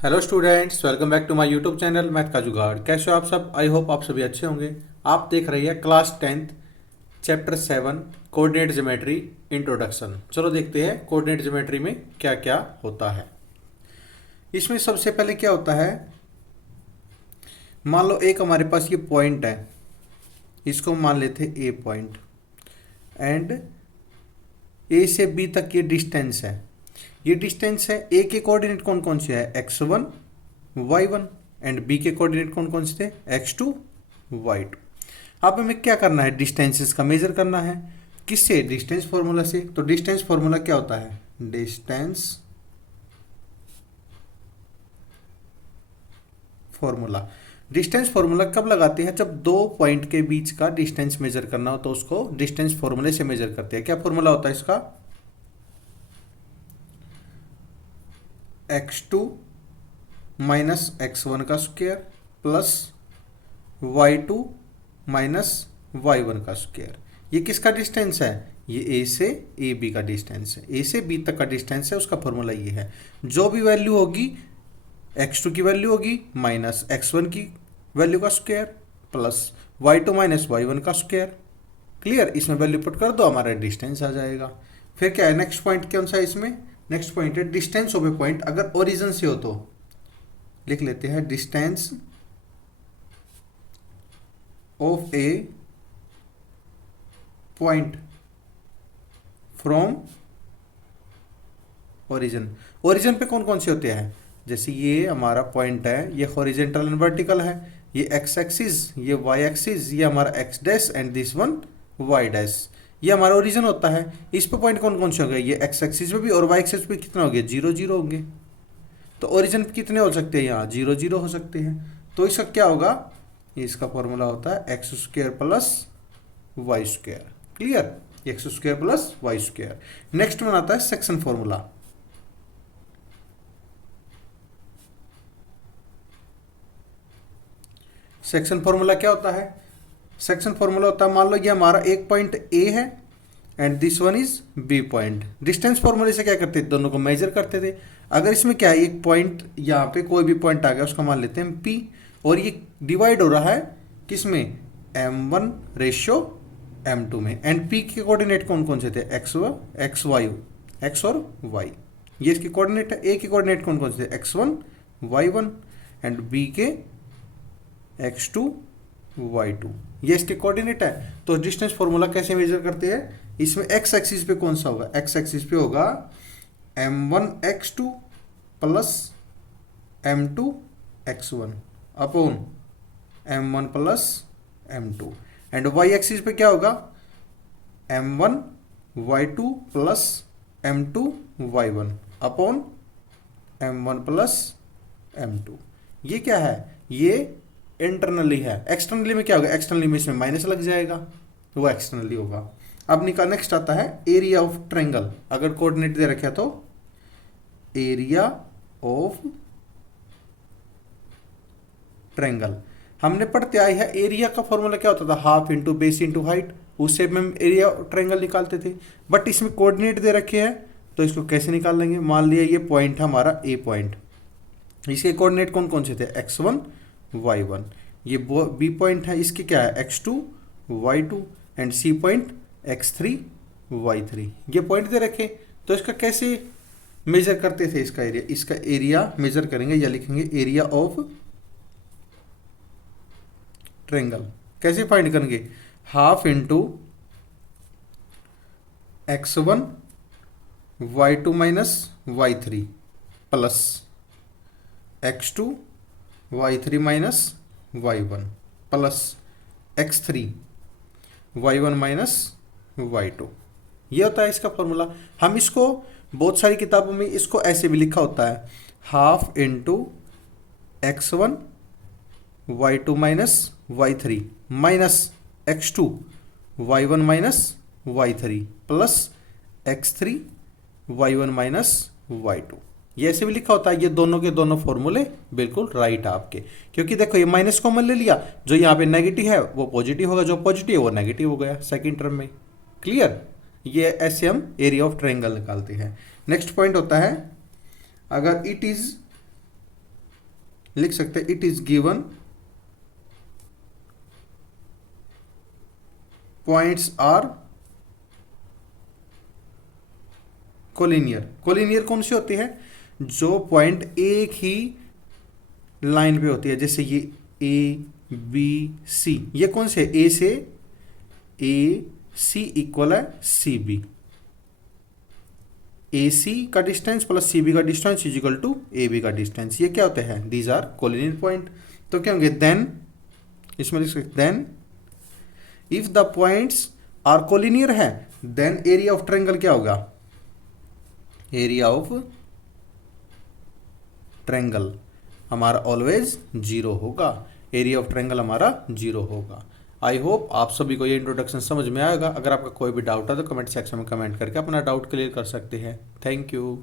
Hello students, welcome back to my YouTube channel math का जुगाड़। कैसे हो आप सब? आई होप आप सभी अच्छे होंगे। आप देख रही है class 10th chapter 7 coordinate geometry introduction. चलो देखते हैं कोऑर्डिनेट ज्योमेट्री में क्या क्या होता है। इसमें सबसे पहले क्या होता है, मान लो एक हमारे पास ये पॉइंट है, इसको मान लेते ए पॉइंट एंड ए से बी तक ये डिस्टेंस है। ये डिस्टेंस है, ए के कोऑर्डिनेट कौन कौन से है, x1 y1 एंड बी के कोऑर्डिनेट कौन कौन से थे, x2 y2। अब हमें क्या करना है, डिस्टेंसेस का मेजर करना है। किससे? डिस्टेंस फॉर्मूला से। तो डिस्टेंस फॉर्मूला क्या होता है, डिस्टेंस फॉर्मूला। डिस्टेंस फॉर्मूला कब लगाते हैं, जब दो पॉइंट के बीच का डिस्टेंस मेजर करना हो तो उसको डिस्टेंस फॉर्मूले से मेजर करते हैं। क्या फॉर्मूला होता है इसका, x2 माइनस x1 का square plus y2 minus y1 का स्क्वायर। ये किसका डिस्टेंस है, ये ए से ए बी का डिस्टेंस है, ए से बी तक का डिस्टेंस है, उसका फॉर्मूला ये है। जो भी वैल्यू होगी, x2 की वैल्यू होगी माइनस x1 की वैल्यू का square plus y2 minus y1 का स्क्वायर। क्लियर? इसमें वैल्यू पुट कर दो, हमारा डिस्टेंस आ जाएगा। फिर क्या है, नेक्स्ट पॉइंट कौन सा है इसमें, नेक्स्ट पॉइंट है डिस्टेंस ऑफ ए पॉइंट। अगर ओरिजिन से हो तो लिख लेते हैं distance of A point from origin. Origin पे कौन कौन से होते हैं, जैसे ये हमारा पॉइंट है, ये हॉरिजेंटल एंड वर्टिकल है, ये एक्स एक्सिस, ये वाई एक्सिस, ये हमारा X dash and this one Y dash, ये हमारा ओरिजिन होता है। इस पे पॉइंट कौन कौन से होंगे, ये एक्स एक्सिस पे भी और वाई एक्सिस पे कितना हो गया, 0 0 होंगे। तो ओरिजिन कितने हो सकते हैं, यहाँ 0 0 हो सकते हैं। तो इसका क्या होगा, इसका फॉर्मूला होता है X square plus Y square. Clear? X square plus Y square. Next में आता है सेक्शन फॉर्मूला। सेक्शन फॉर्मूला क्या होता है, सेक्शन फॉर्मूला होता है, मान लो ये हमारा एक पॉइंट ए है and this one is B point. Distance फॉर्मूले से क्या करते थे, दोनों को मेजर करते थे। अगर इसमें क्या है, एक पॉइंट यहाँ पे कोई भी पॉइंट आ गया, उसका मान लेते हैं पी, और ये डिवाइड हो रहा है किसमें, m1 रेशियो m2 में। एंड पी के कोऑर्डिनेट कौन कौन से थे, एक्स वाई, एक्स और वाई। ये इसके कोऑर्डिनेट है। ए के कोऑर्डिनेट कौन कौन से थे, x1 y1 एंड बी के x2 y2, ये इसके कोऑर्डिनेट है। तो डिस्टेंस फॉर्मूला कैसे मेजर करते हैं, इसमें x एक्सिस पे कौन सा होगा, x एक्सिस पे होगा m1 x2 plus m2 x1 upon m1 plus m2। And y axis पे क्या होगा, m1 y2 plus m2 y1 upon m1 plus m2। ये क्या है, ये इंटरनली है। एक्सटर्नली में क्या होगा, एक्सटर्नली में इसमें माइनस लग जाएगा, तो वो एक्सटर्नली होगा। अब नेक्स्ट आता है एरिया ऑफ ट्रायंगल। अगर कोऑर्डिनेट दे रखे तो एरिया ऑफ ट्रायंगल हमने पढ़ते आए हैं। एरिया का फॉर्मूला क्या होता था, half into base into height, उससे हम एरिया ट्रायंगल निकालते थे। बट इसमें कोऑर्डिनेट दे रखे हैं तो इसको कैसे निकाल लेंगे। मान लिया ये पॉइंट है हमारा ए पॉइंट, इसके कोऑर्डिनेट कौन कौन से थे, x1 y1। ये बी पॉइंट है, इसके क्या है, x2 y2 and C point x3 y3। ये पॉइंट दे रखे, तो इसका कैसे मेजर करते थे, इसका एरिया मेजर करेंगे या लिखेंगे एरिया ऑफ ट्रायंगल। कैसे फाइंड करेंगे, half into x1 y2 minus y3 plus x2 y3 minus y1 plus x3 y1 minus y2। ये होता है इसका फॉर्मूला। हम इसको बहुत सारी किताबों में इसको ऐसे भी लिखा होता है, half into x1 y2 minus y3 minus x2 y1 minus y3 plus x3 y1 minus y2। ये ऐसे भी लिखा होता है। ये दोनों के दोनों फॉर्मूले बिल्कुल राइट है आपके, क्योंकि देखो ये माइनस कॉमन ले लिया, जो यहाँ पे नेगेटिव है वो पॉजिटिव होगा, जो पॉजिटिव है वो नेगेटिव हो गया सेकंड टर्म में। क्लियर? ये ऐसे हम एरिया ऑफ ट्रायंगल निकालते हैं। नेक्स्ट पॉइंट होता है, अगर इट इज लिख सकते हैं it is given points are collinear. Collinear कौन सी होती है? जो पॉइंट एक ही लाइन पे होती है, जैसे ये ए बी सी, ये कौन से? ए से ए सी इक्वल है सी बी, ए सी का डिस्टेंस प्लस सी बी का distance is equal to A B का डिस्टेंस। ये क्या होते हैं? These are collinear point. तो क्या होंगे? देन, इसमें लिख सकते then if the points are collinear है, देन एरिया ऑफ ट्रायंगल क्या होगा? एरिया ऑफ ट्रायंगल हमारा ऑलवेज 0 होगा। एरिया ऑफ ट्रायंगल हमारा 0 होगा। आई होप आप सभी को ये इंट्रोडक्शन समझ में आएगा। अगर आपका कोई भी डाउट है तो कमेंट सेक्शन में कमेंट करके अपना डाउट क्लियर कर सकते हैं। Thank you.